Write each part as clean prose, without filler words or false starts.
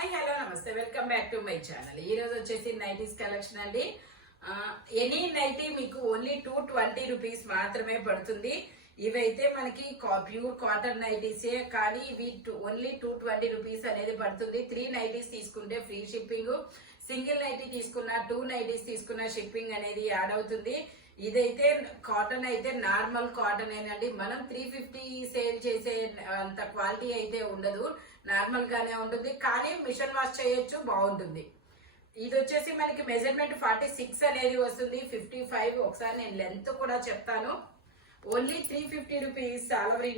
Hi hello నమస్తే welcome back to my channel. ఈ రోజు వచ్చేసి నైటీస్ కలెక్షన్ అండి. ఎనీ నైటీ మీకు ఓన్లీ 220 రూపీస్ మాత్రమే పడుతుంది. ఇవైతే మనకి ప్యూర్ కాటన్ నైటీసే, కానీ ఇవి ఓన్లీ 220 రూపీస్ అనేది పడుతుంది. 3 నైటీస్ తీసుకుంటే ఫ్రీ షిప్పింగ్, సింగిల్ నైటీ తీసుకున్న 2 నైటీస్ తీసుకున్న షిప్పింగ్ అనేది యాడ్ అవుతుంది. ఇదైతే కాటన్ అయితే నార్మల్ కాటన్ ఏనండి. మనం 350 సేల్ చేసే అంత క్వాలిటీ అయితే ఉండదు, నార్మల్ గానే ఉంటుంది. కానీ మిషన్ వాష్ చేయొచ్చు, బాగుంటుంది. ఇది వచ్చేసి మనకి మెజర్మెంట్ 46 అనేది వస్తుంది. 55 ఒకసారి నేను లెంత్ కూడా చెప్తాను. ఓన్లీ 350 రూపీస్ సారీ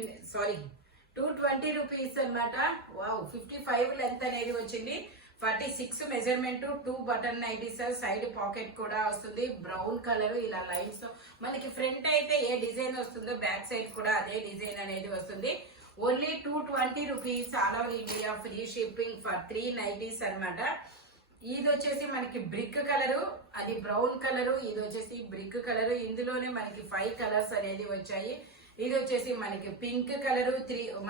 220 రూపీస్ అనమాట. వావ్, 55 లెంత్ అనేది వచ్చింది. 46 measurement, 2 button nighties, side pocket కూడా వస్తుంది. బ్రౌన్ కలర్ ఇలా లైన్స్ తో మనకి ఫ్రంట్ అయితే ఏ డిజైన్ వస్తుందో బ్యాక్ సైడ్ కూడా అదే డిజైన్ అనేది వస్తుంది. Only 220 rupees all over India, free shipping for 3 nighties అనమాట. ఇది వచ్చేసి మనకి బ్రిక్ కలరు, అది బ్రౌన్ కలరు, ఇది వచ్చేసి బ్రిక్ కలరు. ఇందులోనే మనకి 5 కలర్స్ అనేది వచ్చాయి. ఇది వచ్చేసి మనకి పింక్ కలర్,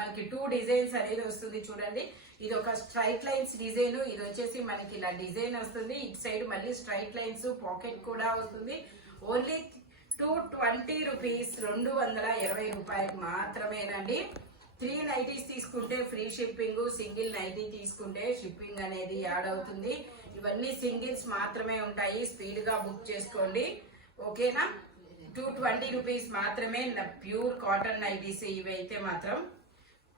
మనకి 2 డిజైన్స్ అనేది వస్తుంది. చూడండి, ఇది ఒక స్ట్రైట్ లైన్స్ డిజైన్, ఇది వచ్చేసి మనకి ఇలా డిజైన్ వస్తుంది. ఇటు సైడ్ మళ్ళీ స్ట్రైట్ లైన్స్, పాకెట్ కూడా వస్తుంది. ఓన్లీ 220 రూపీస్, 220 రూపాయలు మాత్రమేనండి. 3 నైటీస్ తీసుకుంటే ఫ్రీ షిప్పింగ్, సింగిల్ నైటీ తీసుకుంటే షిప్పింగ్ అనేది యాడ్ అవుతుంది. ఇవన్నీ సింగిల్స్ మాత్రమే ఉంటాయి, స్పీడ్ గా బుక్ చేసుకోండి, ఓకేనా. 220 రూపీస్ మాత్రమే. ప్యూర్ కాటన్ నైటీస్ ఇవైతే మాత్రం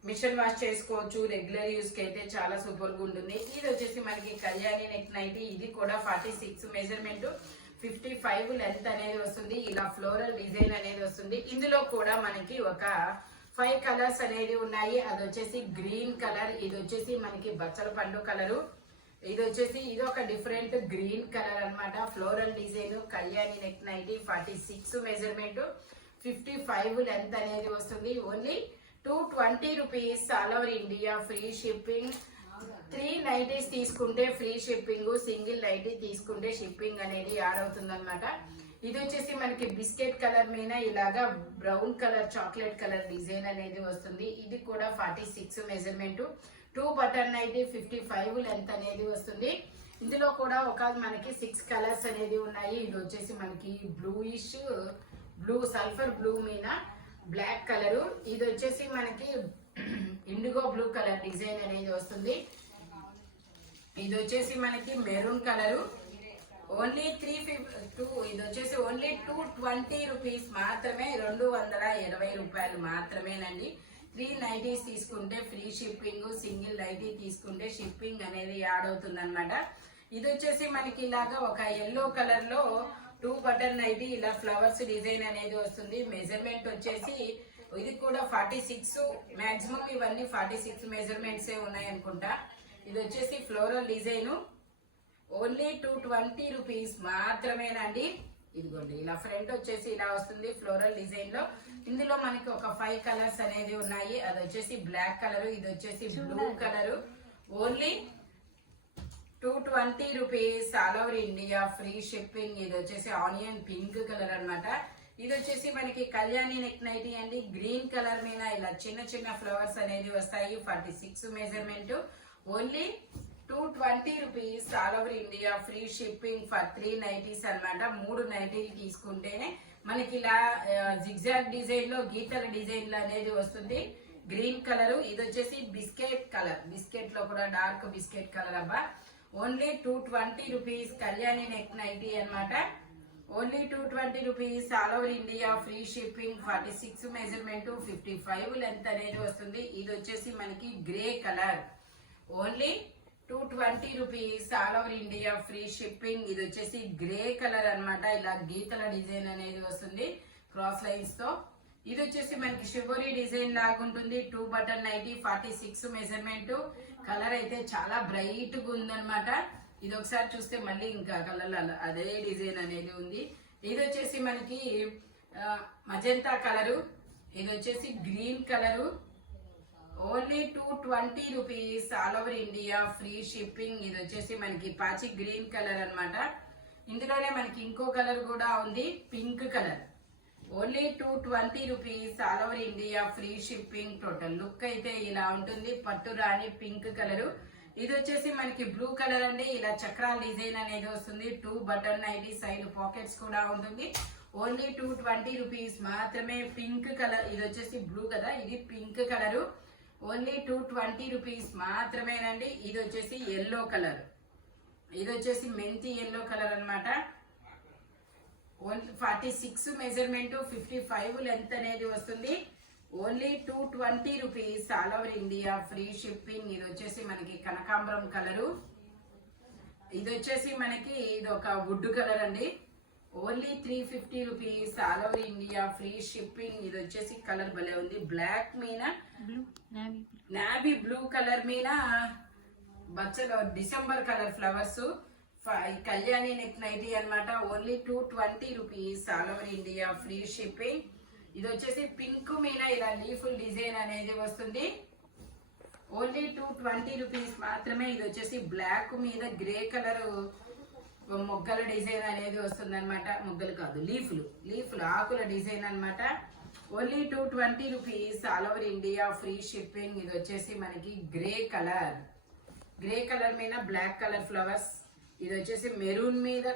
మిషన్ వాష్ చేసుకోవచ్చు, రెగ్యులర్ యూస్ కి అయితే చాలా సూపర్ గా ఉంటుంది. ఇది వచ్చేసి మనకి కళ్యాణి నెక్ నైటీ, ఇది కూడా 46 మెజర్మెంట్, 55 లెంత్ అనేది వస్తుంది. ఇలా ఫ్లోరల్ డిజైన్ అనేది వస్తుంది. ఇందులో కూడా మనకి ఒక 5 కలర్స్ అనేది ఉన్నాయి. అది వచ్చేసి గ్రీన్ కలర్, ఇది వచ్చేసి మనకి బచ్చల పండు కలరు, ఇది వచ్చేసి ఇది ఒక డిఫరెంట్ గ్రీన్ కలర్ అన్నమాట. Floral design, Kalyani neck nightie, 46 measurement, 55 length అనేది వస్తుంది. Only 220 rupees all over India, free shipping. 3 nighties తీసుకుంటే ఫ్రీ షిప్పింగ్, సింగిల్ నైటీ తీసుకుంటే షిప్పింగ్ అనేది యాడ్ అవుతుంది అనమాట. ఇది వచ్చేసి మనకి బిస్కెట్ కలర్ మీద ఇలాగా brown colour, chocolate colour design అనేది వస్తుంది. ఇది కూడా 46 మెజర్మెంట్, 2 బటన్ నైటీ, 55 లెంత్ అనేది వస్తుంది. ఇందులో కూడా ఒక మనకి 6 కలర్స్ అనేది ఉన్నాయి. ఇది వచ్చేసి మనకి బ్లూయిష్ బ్లూ, సల్ఫర్ బ్లూ మీద బ్లాక్ కలరు, ఇది వచ్చేసి మనకి ఇండిగో బ్లూ కలర్ డిజైన్ అనేది వస్తుంది. ఇది వచ్చేసి మనకి మెరూన్ కలరు. ఓన్లీ 352, ఇది వచ్చేసి ఓన్లీ 220 రూపీస్ మాత్రమే, 220 రూపాయలు మాత్రమేనండి. 3 నైటీస్ తీసుకుంటే ఫ్రీ షిప్పింగ్, సింగిల్ నైటీ తీసుకుంటే షిప్పింగ్ అనేది యాడ్ అవుతుంది అనమాట. ఇది వచ్చేసి మనకి ఇలాగా ఒక ఎల్లో కలర్ లో 2 బటన్ నైటీ, ఇలా ఫ్లవర్స్ డిజైన్ అనేది వస్తుంది. మెజర్మెంట్ వచ్చేసి ఇది కూడా 46, మాక్సిమం ఇవన్నీ 46 మెజర్మెంట్స్ ఉన్నాయి అనుకుంటా. ఇది వచ్చేసి ఫ్లోరల్ డిజైన్, ఓన్లీ 220 రూపీస్ మాత్రమేనండి. ఇదిగోండి, ఇలా ఫ్రంట్ వచ్చేసి ఇలా వస్తుంది ఫ్లోరల్ డిజైన్ లో. ఇందులో మనకి ఒక 5 కలర్స్ అనేది ఉన్నాయి. అది వచ్చేసి బ్లాక్ కలర్, ఇది వచ్చేసి blue colour. Only 220 rupees all over India, free shipping. ఇది వచ్చేసి ఆనియన్ పింక్ కలర్ అనమాట. ఇది వచ్చేసి మనకి కళ్యాణి నెక్ నైటీ అండి. గ్రీన్ కలర్ మీద ఇలా చిన్న చిన్న ఫ్లవర్స్ అనేది వస్తాయి. 46 measurement, only 220 rupees all over India, free shipping for 3 nighties అనమాట. 3 నైటీలు తీసుకుంటేనే మనకి ఇలా జిగ్జాగ్ డిజైన్ లో గీతల డిజైన్ అనేది వస్తుంది. గ్రీన్ కలర్, ఇది వచ్చేసి బిస్కెట్ కలర్, బిస్కెట్ లో కూడా డార్క్ బిస్కెట్ కలర్ అబ్బా. Only 220 rupees Kalyani neck nighty అనమాట. Only 220 rupees all over India, free shipping. 46 measurement, 55 length అనేది వస్తుంది. ఇది వచ్చేసి మనకి grey colour. Only 220 rupees all over India, free shipping. ఇది వచ్చేసి గ్రే కలర్ అన్నమాట. ఇలా గీతల డిజైన్ అనేది వస్తుంది క్రాస్ లైన్స్ తో. ఇది వచ్చేసి మనకి షిబోరి డిజైన్ లాగా ఉంటుంది. 2 బటన్ నైటీ, 46 మెజర్మెంట్. కలర్ అయితే చాలా బ్రైట్ గా ఉందన్నమాట. ఇది ఒకసారి చూస్తే మళ్ళీ ఇంకా కలర్ అదే డిజైన్ అనేది ఉంది. ఇది వచ్చేసి మనకి మజంతా కలరు, ఇది వచ్చేసి green colour. Only 220 rupees all over India, free shipping. ఇది వచ్చేసి మనకి పాచి గ్రీన్ కలర్ అనమాట. ఇందులోనే మనకి ఇంకో కలర్ కూడా ఉంది, pink colour. Only 220 rupees all over India, free shipping. Total look అయితే ఇలా ఉంటుంది. పట్టు రాణి పింక్ కలరు, ఇది వచ్చేసి మనకి బ్లూ కలర్ అండి. ఇలా చక్రాల డిజైన్ అనేది వస్తుంది. 2 బటన్ నైటీ, సైడ్ పాకెట్స్ కూడా ఉంటుంది. ఓన్లీ 220 రూపీస్ మాత్రమే. పింక్ కలర్, ఇది వచ్చేసి బ్లూ కదా, ఇది పింక్ కలరు. ఓన్లీ 220 రూపీస్ మాత్రమేనండి. ఇది వచ్చేసి ఎల్లో కలర్, ఇది వచ్చేసి మెంతి ఎల్లో కలర్ అన్నమాట. ఓన్లీ 46 మెజర్మెంట్, 55 లెంత్ అనేది వస్తుంది. Only 220 rupees, all over India free shipping. ఇది వచ్చేసి మనకి కనకాంబరం కలరు. ఇది వచ్చేసి మనకి ఇది ఒక వుడ్ కలర్ అండి. Only 350 rupees, all over India free shipping. ఇది వచ్చేసి కలర్ భలే ఉంది. బ్లాక్ మీద నావీ బ్లూ కలర్ మీద బచ్చగా December colour flowers. Kalyani neck nighty అన్నమాట. Only 220 rupees, all over India free shipping. ఇది వచ్చేసి పింక్ మీద ఇలా లీఫ్ డిజైన్ అనేది వస్తుంది. ఓన్లీ 220 రూపీస్ మాత్రమే. ఇది వచ్చేసి బ్లాక్ మీద గ్రే కలర్ మొగ్గల డిజైన్ అనేది వస్తుంది అనమాట. మొగ్గలు కాదు, లీఫ్లు ఆకుల డిజైన్ అన్నమాట. Only 220 rupees, all over India free shipping. ఇది వచ్చేసి మనకి గ్రే కలర్ మీద బ్లాక్ కలర్ ఫ్లవర్స్. ఇది వచ్చేసి మెరూన్ మీద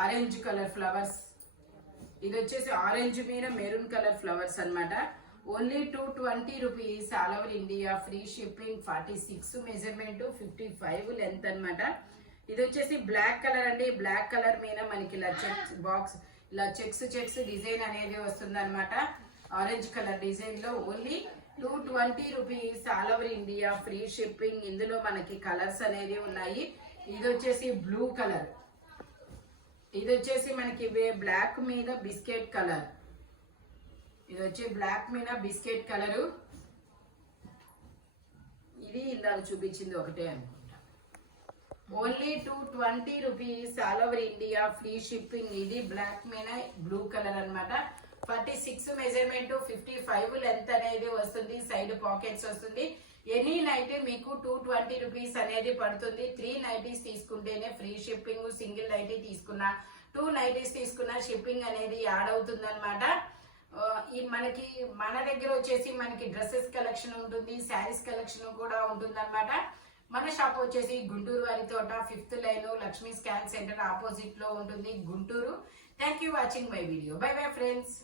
ఆరెంజ్ కలర్ ఫ్లవర్స్. ఇది వచ్చేసి ఆరెంజ్ మీద మెరూన్ కలర్ ఫ్లవర్స్ అన్నమాట. Only 220 rupees, all over India free shipping. 46 measurement, 55 length అన్నమాట. ఇది వచ్చేసి బ్లాక్ కలర్ అండి. బ్లాక్ కలర్ మీద మనకి ఇలా చెక్స్ డిజైన్ అనేది వస్తుంది అనమాట. ఆరెంజ్ కలర్ డిజైన్ లో. Only 220 rupees, all over India free shipping. ఇందులో మనకి కలర్స్ అనేది ఉన్నాయి. ఇది వచ్చేసి బ్లూ కలర్, ఇది వచ్చేసి మనకి బ్లాక్ మీద బిస్కెట్ కలర్. ఇది వచ్చి బ్లాక్ మీద బిస్కెట్ కలరు. ఇది ఇందాక చూపించింది ఒకటే అనుకుంటా. Only 220 rupees, all over India free shipping. ఇది బ్లాక్ మీద బ్లూ కలర్ అన్నమాట. 46 మెజర్మెంట్, 55 లెంత్ అనేది వస్తుంది. సైడ్ పాకెట్స్ వస్తుంది. ఎనీ నైటీ మీకు 220 రూపీస్ అనేది పడుతుంది. 3 నైటీస్ తీసుకుంటేనే ఫ్రీ షిప్పింగ్. సింగిల్ నైటీ తీసుకున్నా, 2 నైటీస్ తీసుకున్నా షిప్పింగ్ అనేది యాడ్ అవుతుంది అనమాట. మనకి మన దగ్గర వచ్చేసి మనకి డ్రెస్సెస్ కలెక్షన్ ఉంటుంది, శారీస్ కలెక్షన్ కూడా ఉంటుంది అనమాట. మన షాప్ వచ్చేసి గుంటూరు వారి తోట 5th line Lakshmi scan centre opposite లో ఉంటుంది, Guntur. Thank you watching my video. By bye friends.